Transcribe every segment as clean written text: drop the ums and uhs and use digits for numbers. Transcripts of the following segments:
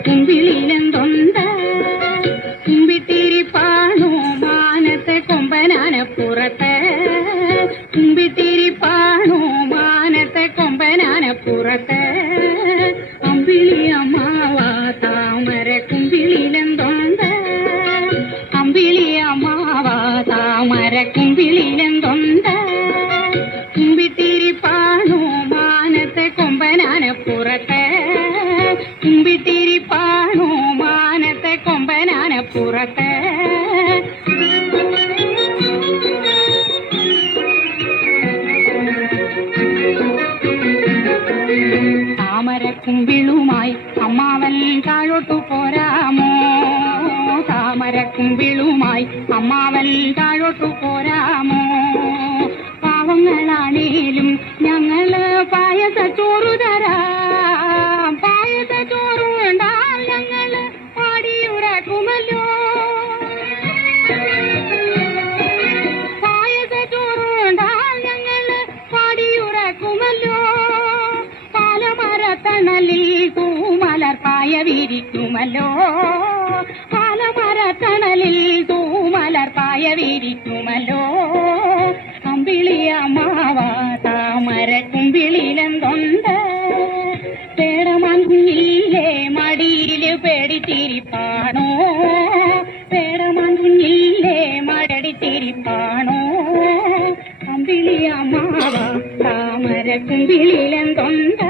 കുമ്പിളിലെന്തൊണ്ട കുമ്പിട്ടിരിപ്പാണോ മാനത്തെ കൊമ്പനാനപ്പുറത്ത് കുമ്പിട്ടിരിപ്പാണോ മാനത്തെ കൊമ്പനാനപ്പുറത്ത് അമ്പിളി അമ്മാവ താമര കുമ്പിളിലെന്തൊണ്ട അമ്പിളി അമ്മാവ താമര കുമ്പിളിലെന്തൊണ്ട കുമ്പിട്ടിരിപ്പാണോ മാനത്തെ കൊമ്പനാനപ്പുറത്ത് കുമ്പിട്ടിരിപ്പാണോ മാനത്തെ കൊമ്പനാനപ്പുറത്ത് താമരക്കുമ്പിളുമായി അമ്മാവൻ താഴോട്ടു പോരാമോ താമരക്കുമ്പിളുമായി അമ്മാവൻ താഴോട്ടു പോരാമോ പാവങ്ങളാണേലും ഞങ്ങള് പായസച്ചോറു തരാം പായസച്ചോറു ഉണ്ടാൽ ഞങ്ങള് പാടിയുറക്കുമല്ലോ പായസച്ചോറു ഉണ്ടാൽ ഞങ്ങള് പാടിയുറക്കുമല്ലോ പാലമരത്തണലിൽ തൂമലർപ്പായ വിരിക്കുമല്ലോ പാലമരത്തണലിൽ തൂമലർപ്പായ വിരിക്കുമല്ലോ അമ്പിളി അമ്മാവ താമര കുമ്പിളിലെന്തൊണ്ട് പേടമാൻ കുഞ്ഞില്ലേ മടിയില് പേടിത്തിരിപ്പാണോ പേടമാൻ കുഞ്ഞില്ലേ മടിത്തിരിപ്പാണോ അമ്പിളി അമ്മാവ താമര കുമ്പിളിലെന്തൊണ്ട്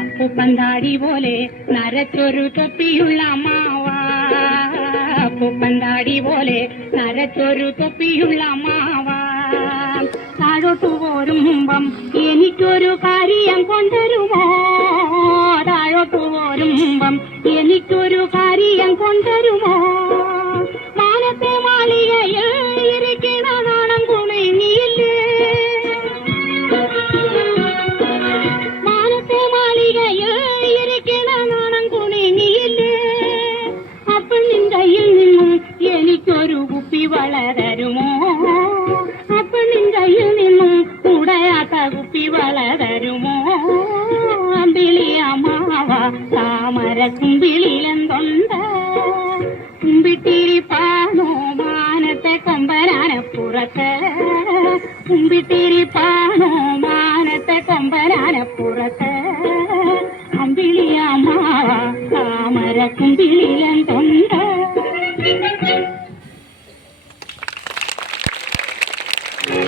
അപ്പൂപ്പന്താടി പോലെ നരച്ചൊരു തൊപ്പിയുള്ള അമ്മാവ അപ്പൂപ്പന്താടി പോലെ നരച്ചൊരു തൊപ്പിയുള്ള അമ്മാവ താഴോട്ടു പോരുമ്പം എനിക്കൊരു കാര്യം കൊണ്ടുവരുമോ താഴോട്ടു പോരുമ്പം എനിക്കൊരു കാര്യം കൊണ്ടുവരുമോ മാനത്തെ മാളികയിൽ ഇരിക്കണ നാണം കുണുങ്ങിയില്ലേ മാനത്തെ മാളികയിൽ ഇരിക്കണ നാണം കുണുങ്ങിയില്ലേ അപ്പണിൻ കയ്യിൽ നിന്നും എനിക്കൊരു കുപ്പി വളരുമോ അപ്പണിൻ കയ്യിൽ നിന്നും ഉടയാത്ത കുപ്പി വളരുമോ അമ്പിളി അമ്മാവ താമര കുമ്പിളിലെന്തൊണ്ട് കുമ്പിട്ടിരിപ്പാണോ മാനത്തെ കൊമ്പനാനപ്പുറത്ത് കുമ്പിട്ടിരിപ്പാണോ മാനത്തെ കൊമ്പനാനപ്പുറത്ത് അമ്പിളി അമ്മാവ താമര കുമ്പിളിലെന്തൊണ്ട്